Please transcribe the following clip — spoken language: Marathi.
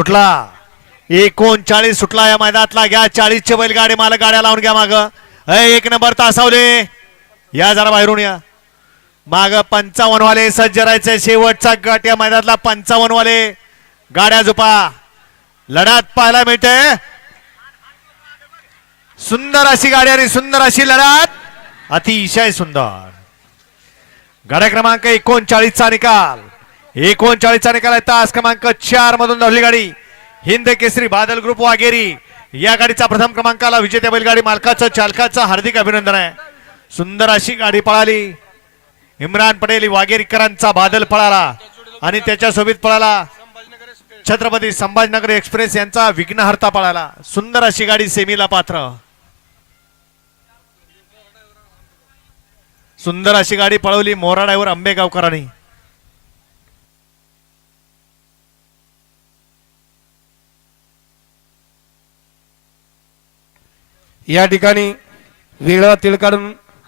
सुटला. एकोणचाळीस सुटला या मैदानातला. घ्या चाळीसचे बैलगाडी मला गाड्या लावून घ्या माग. एक नंबर तासावले. या जरा बाहेरून या. माग पंचावन्न वाले सज्ज राहायचे शेवटचा गट या मैदानातला पंचावन्न वाले गाड्या झोपा. लढात पाहायला मिळते. सुंदर अशी गाडी आणि सुंदर अशी लढत. अतिशय सुंदर. गाड्या क्रमांक एकोणचाळीसचा निकाल. एकोणचाळीसचा निकाल आहे. तास क्रमांक चार मधून धावली गाडी. हिंद केसरी बादल ग्रुप वाघेरी. या गाडीचा प्रथम क्रमांकाला विजेत्या बैलगाडी मालकाचं चालकाचं हार्दिक अभिनंदन आहे. सुंदर अशी गाडी पळाली. इम्रान पटेल वाघेरीकरांचा बादल पळाला. आणि त्याच्यासोबत पळाला छत्रपती संभाजीनगर एक्सप्रेस यांचा विघ्नहर्ता पळाला. सुंदर अशी गाडी सेमीला पात्र. सुंदर अशी गाडी पळवली मोराडावर आंबेगावकरांनी. या ठिकाणी वेगळा तिळ काढून